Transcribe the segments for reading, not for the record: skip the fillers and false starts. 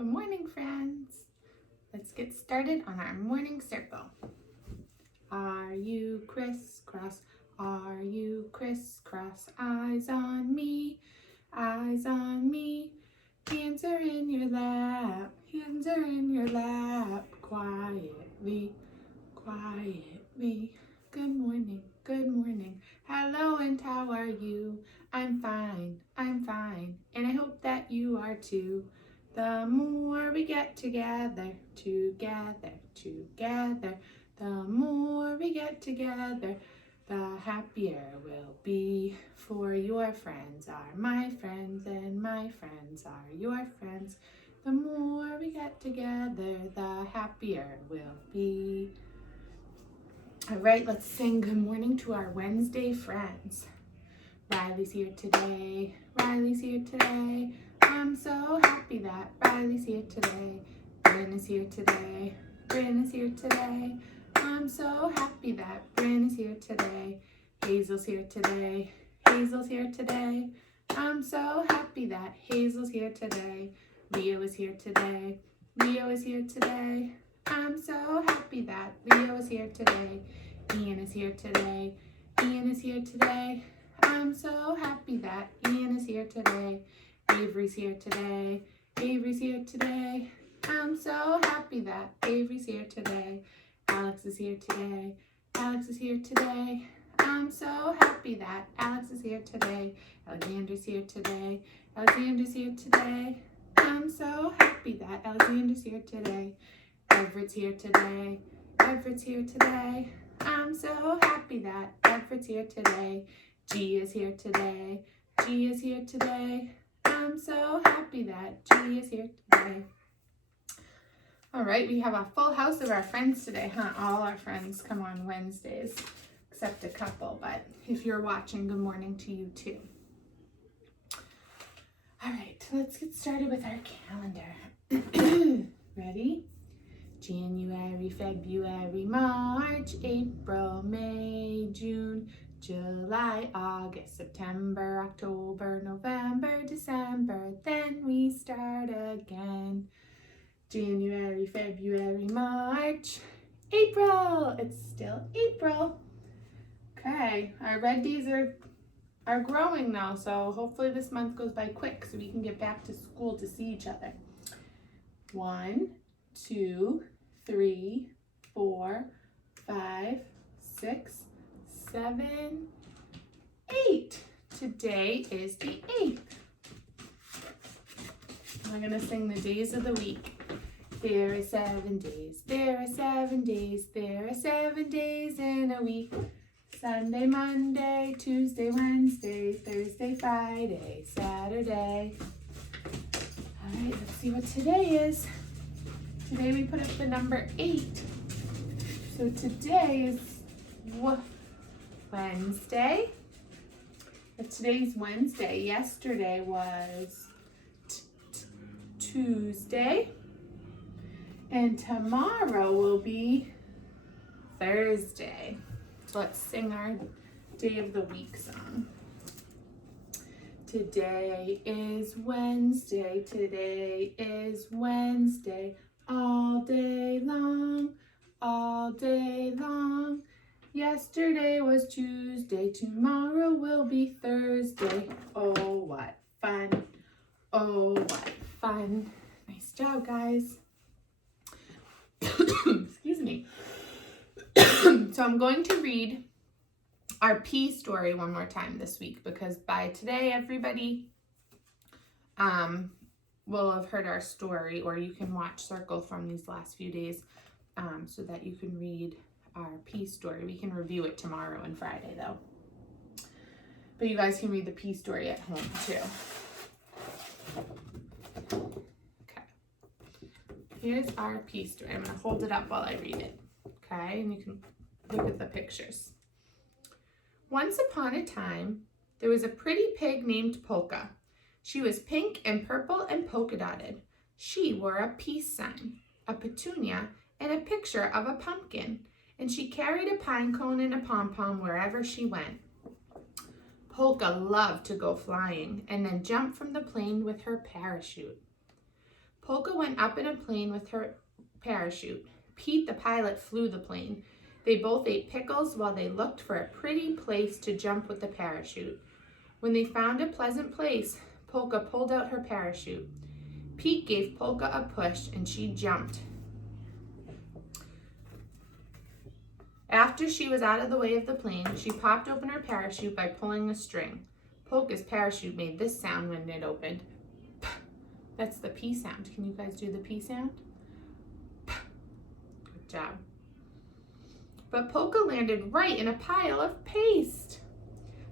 Good morning, friends. Let's get started on our morning circle. Are you crisscross? Are you crisscross? Eyes on me, eyes on me. Hands are in your lap, hands are in your lap. Quietly, quietly. Good morning, good morning. Hello, and how are you? I'm fine, and I hope that you are too. The more we get together, together, the more we get together, the happier we'll be. For your friends are my friends, and my friends are your friends. The more we get together, the happier we'll be. All right, let's sing good morning to our Wednesday friends. Riley's here today, Riley's here today. I'm so happy that Riley's here today. Bryn is here today, Bryn is here today. I'm so happy that Bryn is here today. Hazel's here today, Hazel's here today. I'm so happy that Hazel's here today. Leo is here today, Leo is here today. I'm so happy that Leo is here today. Ian is here today, Ian is here today. I'm so happy that Ian is here today. Avery's here today, Avery's here today. I'm so happy that Avery's here today. Alex is here today, Alex is here today. I'm so happy that Alex is here today. Alexander's here today, Alexander's here today. I'm so happy that Alexander's here today. Everett's here today, Everett's here today. I'm so happy that Everett's here today. G is here today, G is here today. I'm so happy that G is here today. All right, we have a full house of our friends today, huh? All our friends come on Wednesdays, except a couple, but if you're watching, good morning to you too. All right, let's get started with our calendar. Ready? January, February, March, April, May, June, July, August, September, October, November, December. Then we start again. January, February, March, April. It's still April. Okay, our red days are growing now, so hopefully this month goes by quick so we can get back to school to see each other. 1, 2, 3, 4, 5, 6, 7, 8. Today is the 8th. We're going to sing the days of the week. There are 7 days. There are 7 days. There are 7 days in a week. Sunday, Monday, Tuesday, Wednesday, Thursday, Friday, Saturday. All right, let's see what today is. Today we put up the number 8. So today is Wednesday. But today's Wednesday. Yesterday was Tuesday. And tomorrow will be Thursday. So let's sing our day of the week song. Today is Wednesday. Today is Wednesday. All day long, all day long. Yesterday was Tuesday, tomorrow will be Thursday. Oh, what fun. Oh, what fun. Nice job, guys. Excuse me. So I'm going to read our P story one more time this week because by today, everybody will have heard our story, or you can watch Circle from these last few days so that you can read our P story. We can review it tomorrow and Friday though. But you guys can read the P story at home too. Okay. Here's our P story. I'm going to hold it up while I read it. Okay, and you can look at the pictures. Once upon a time, there was a pretty pig named Polka. She was pink and purple and polka dotted. She wore a peace sign, a petunia, and a picture of a pumpkin, and she carried a pine cone and a pom-pom wherever she went. Polka loved to go flying and then jump from the plane with her parachute. Polka went up in a plane with her parachute. Pete, the pilot, flew the plane. They both ate pickles while they looked for a pretty place to jump with the parachute. When they found a pleasant place, Polka pulled out her parachute. Pete gave Polka a push and she jumped. After she was out of the way of the plane, she popped open her parachute by pulling the string. Polka's parachute made this sound when it opened. That's the P sound. Can you guys do the P sound? Good job. But Polka landed right in a pile of paste.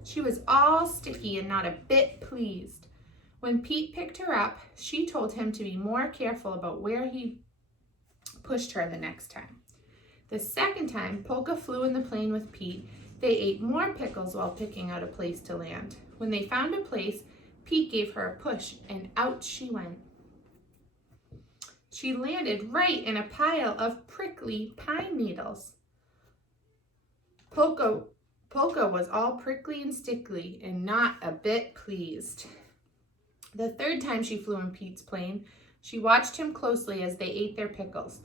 She was all sticky and not a bit pleased. When Pete picked her up, she told him to be more careful about where he pushed her the next time. The second time Polka flew in the plane with Pete, they ate more pickles while picking out a place to land. When they found a place, Pete gave her a push and out she went. She landed right in a pile of prickly pine needles. Polka was all prickly and stickly and not a bit pleased. The third time she flew in Pete's plane, she watched him closely as they ate their pickles.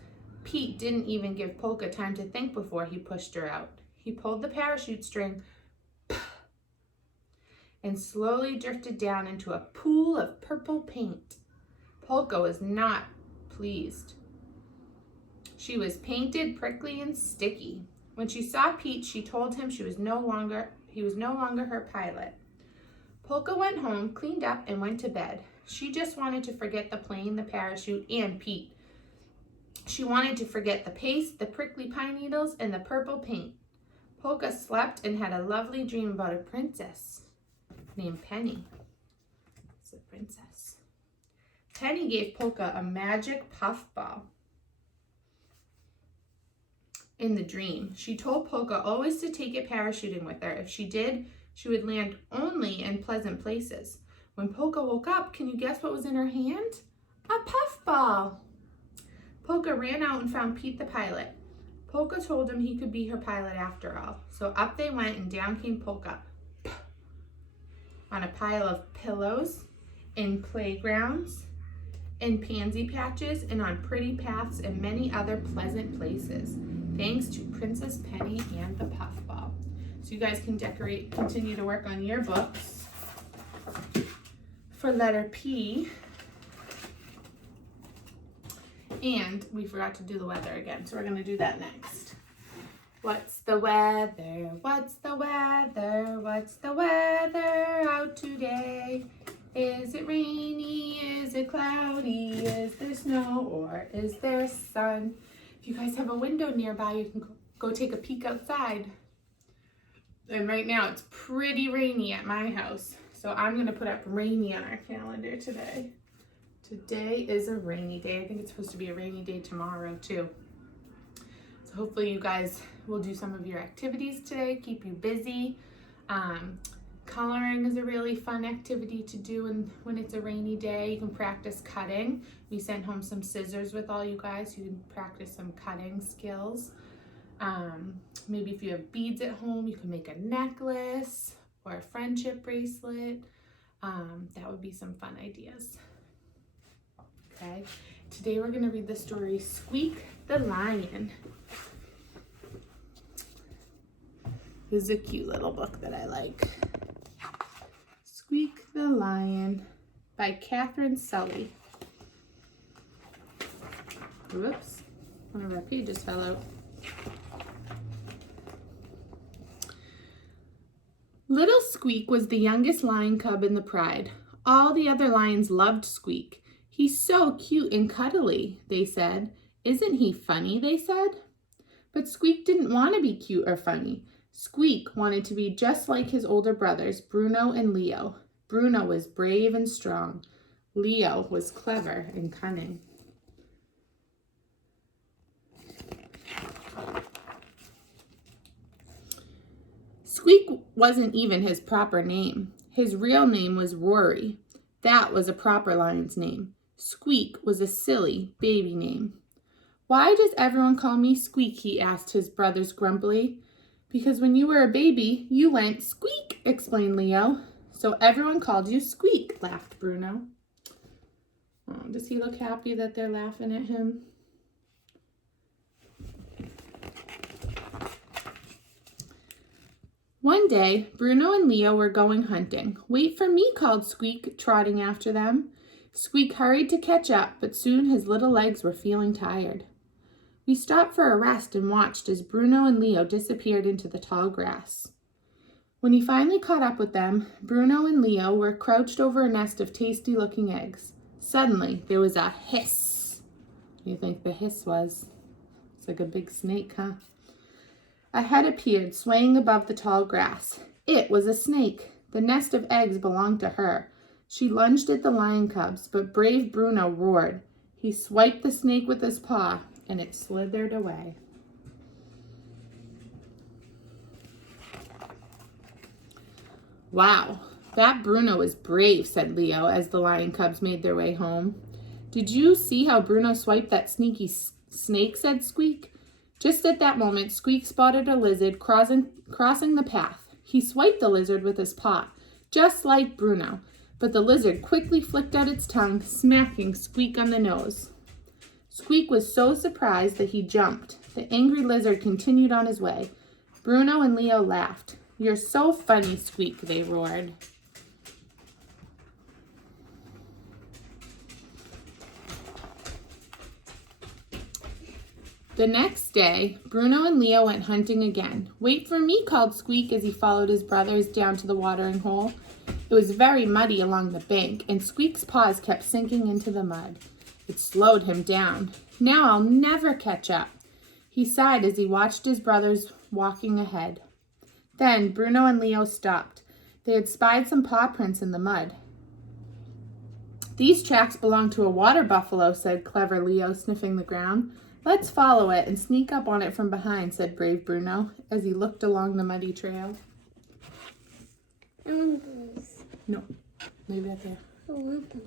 Pete didn't even give Polka time to think before he pushed her out. He pulled the parachute string and slowly drifted down into a pool of purple paint. Polka was not pleased. She was painted, prickly, and sticky. When she saw Pete, she told him he was no longer her pilot. Polka went home, cleaned up, and went to bed. She just wanted to forget the plane, the parachute, and Pete. She wanted to forget the paste, the prickly pine needles, and the purple paint. Polka slept and had a lovely dream about a princess named Penny. It's a princess. Penny gave Polka a magic puffball. In the dream, she told Polka always to take it parachuting with her. If she did, she would land only in pleasant places. When Polka woke up, can you guess what was in her hand? A puffball. Polka ran out and found Pete the pilot. Polka told him he could be her pilot after all. So up they went and down came Polka on a pile of pillows, in playgrounds, in pansy patches, and on pretty paths and many other pleasant places, thanks to Princess Penny and the puffball. So you guys can continue to work on your books. For letter P, and we forgot to do the weather again, so we're going to do that next. What's the weather? What's the weather? What's the weather out today? Is it rainy? Is it cloudy? Is there snow or is there sun? If you guys have a window nearby, you can go take a peek outside. And right now it's pretty rainy at my house, so I'm going to put up rainy on our calendar today. Today is a rainy day. I think it's supposed to be a rainy day tomorrow too. So hopefully you guys will do some of your activities today, keep you busy. Coloring is a really fun activity to do when it's a rainy day. You can practice cutting. We sent home some scissors with all you guys. You can practice some cutting skills. Maybe if you have beads at home, you can make a necklace or a friendship bracelet. That would be some fun ideas. Okay, today we're going to read the story Squeak the Lion. This is a cute little book that I like. Squeak the Lion by Catherine Sully. Whoops, one of our pages fell out. Little Squeak was the youngest lion cub in the pride. All the other lions loved Squeak. He's so cute and cuddly, they said. Isn't he funny, they said. But Squeak didn't want to be cute or funny. Squeak wanted to be just like his older brothers, Bruno and Leo. Bruno was brave and strong. Leo was clever and cunning. Squeak wasn't even his proper name. His real name was Rory. That was a proper lion's name. Squeak was a silly baby name. Why does everyone call me Squeak? He asked his brothers grumpily. Because when you were a baby, you went squeak, explained Leo. So everyone called you Squeak, laughed Bruno. Oh, does he look happy that they're laughing at him? One day, Bruno and Leo were going hunting. "Wait for me," called Squeak, trotting after them. Squeak hurried to catch up, but soon his little legs were feeling tired. We stopped for a rest and watched as Bruno and Leo disappeared into the tall grass. When he finally caught up with them, Bruno and Leo were crouched over a nest of tasty-looking eggs. Suddenly, there was a hiss. What do you think the hiss was? It's like a big snake, huh? A head appeared, swaying above the tall grass. It was a snake. The nest of eggs belonged to her. She lunged at the lion cubs, but brave Bruno roared. He swiped the snake with his paw, and it slithered away. "Wow, that Bruno is brave," said Leo as the lion cubs made their way home. "Did you see how Bruno swiped that sneaky snake?" said Squeak. Just at that moment, Squeak spotted a lizard crossing the path. He swiped the lizard with his paw, just like Bruno, but the lizard quickly flicked out its tongue, smacking Squeak on the nose. Squeak was so surprised that he jumped. The angry lizard continued on his way. Bruno and Leo laughed. "You're so funny, Squeak," they roared. The next day, Bruno and Leo went hunting again. "Wait for me," called Squeak as he followed his brothers down to the watering hole. It was very muddy along the bank, and Squeak's paws kept sinking into the mud. It slowed him down. "Now I'll never catch up." He sighed as he watched his brothers walking ahead. Then Bruno and Leo stopped. They had spied some paw prints in the mud. "These tracks belong to a water buffalo," said clever Leo, sniffing the ground. "Let's follow it and sneak up on it from behind," said brave Bruno as he looked along the muddy trail. I want these. No, leave that there. I want them.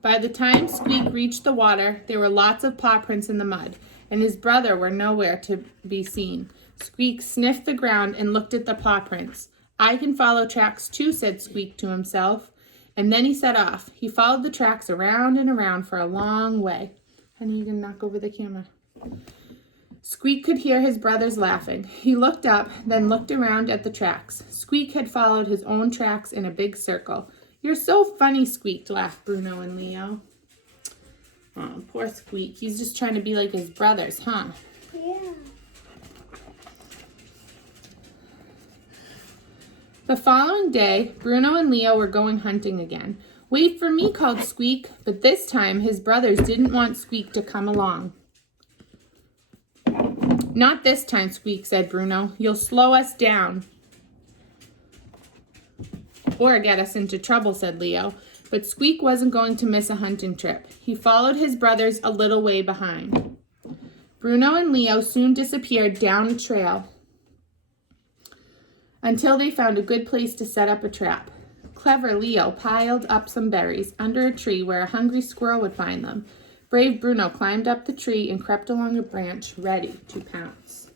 By the time Squeak reached the water, there were lots of paw prints in the mud, and his brother were nowhere to be seen. Squeak sniffed the ground and looked at the paw prints. "I can follow tracks too," said Squeak to himself. And then he set off. He followed the tracks around and around for a long way. Honey, you can knock over the camera. Squeak could hear his brothers laughing. He looked up, then looked around at the tracks. Squeak had followed his own tracks in a big circle. "You're so funny, Squeak," laughed Bruno and Leo. Oh, poor Squeak. He's just trying to be like his brothers, huh? Yeah. The following day, Bruno and Leo were going hunting again. "Wait for me," called Squeak, but this time his brothers didn't want Squeak to come along. "Not this time, Squeak," said Bruno. "You'll slow us down." "Or get us into trouble," said Leo. But Squeak wasn't going to miss a hunting trip. He followed his brothers a little way behind. Bruno and Leo soon disappeared down a trail until they found a good place to set up a trap. Clever Leo piled up some berries under a tree where a hungry squirrel would find them. Brave Bruno climbed up the tree and crept along a branch, ready to pounce.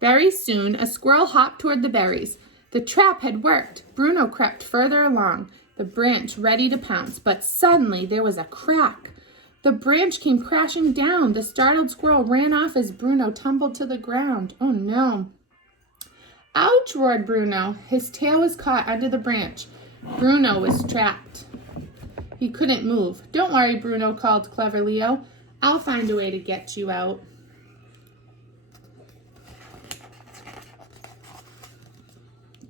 Very soon, a squirrel hopped toward the berries. The trap had worked. Bruno crept further along the branch, ready to pounce, but suddenly there was a crack. The branch came crashing down. The startled squirrel ran off as Bruno tumbled to the ground. "Oh no." "Ouch," roared Bruno. His tail was caught under the branch. Bruno was trapped. He couldn't move. "Don't worry, Bruno," called clever Leo. "I'll find a way to get you out."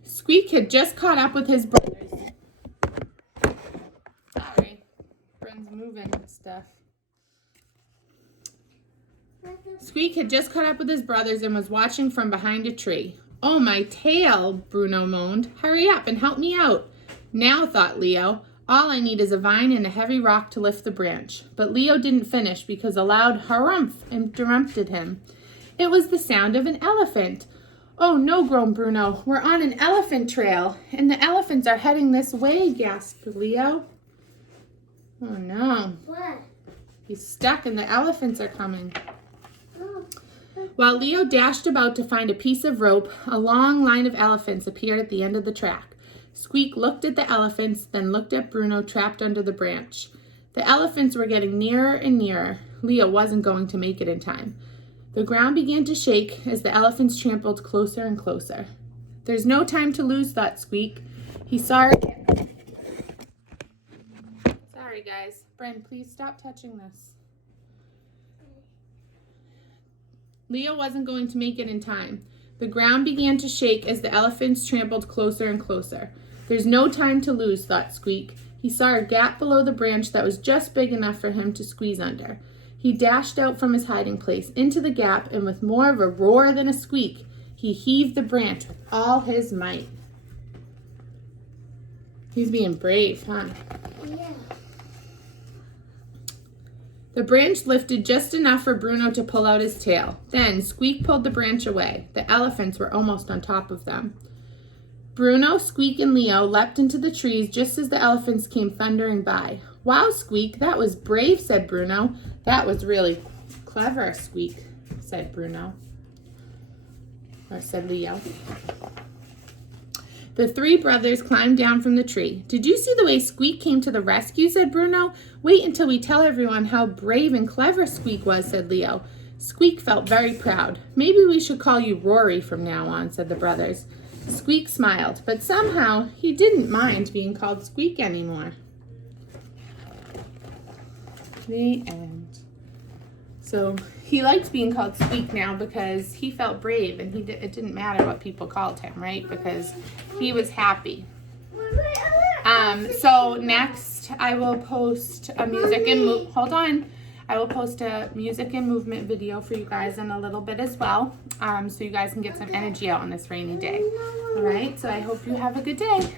Squeak had just caught up with his brothers. Sorry, Bryn's moving and stuff. Squeak had just caught up with his brothers and was watching from behind a tree. "Oh, my tail," Bruno moaned. "Hurry up and help me out." Now, thought Leo, all I need is a vine and a heavy rock to lift the branch. But Leo didn't finish because a loud harumph interrupted him. It was the sound of an elephant. "Oh no," groaned Bruno. "We're on an elephant trail, and the elephants are heading this way," gasped Leo. "Oh no." What? He's stuck and the elephants are coming. While Leo dashed about to find a piece of rope, a long line of elephants appeared at the end of the track. Squeak looked at the elephants, then looked at Bruno trapped under the branch. The elephants were getting nearer and nearer. Leo wasn't going to make it in time. The ground began to shake as the elephants trampled closer and closer. There's no time to lose, thought Squeak. He saw her. Sorry, guys. Bren, please stop touching this. Leo wasn't going to make it in time. The ground began to shake as the elephants trampled closer and closer. There's no time to lose, thought Squeak. He saw a gap below the branch that was just big enough for him to squeeze under. He dashed out from his hiding place into the gap, and with more of a roar than a squeak, he heaved the branch with all his might. He's being brave, huh? Yeah. The branch lifted just enough for Bruno to pull out his tail. Then Squeak pulled the branch away. The elephants were almost on top of them. Bruno, Squeak, and Leo leapt into the trees just as the elephants came thundering by. Wow, Squeak, that was brave, said Bruno. That was really clever, Squeak, said Bruno. Or said Leo. The three brothers climbed down from the tree. Did you see the way Squeak came to the rescue, said Bruno. Wait until we tell everyone how brave and clever Squeak was, said Leo. Squeak felt very proud. Maybe we should call you Rory from now on, said the brothers. Squeak smiled, but somehow he didn't mind being called Squeak anymore. The end. So he liked being called Squeak now because he felt brave, and it didn't matter what people called him, right? Because he was happy. So next I will post a music and I will post a music and movement video for you guys in a little bit as well, so you guys can get some energy out on this rainy day. All right, so I hope you have a good day.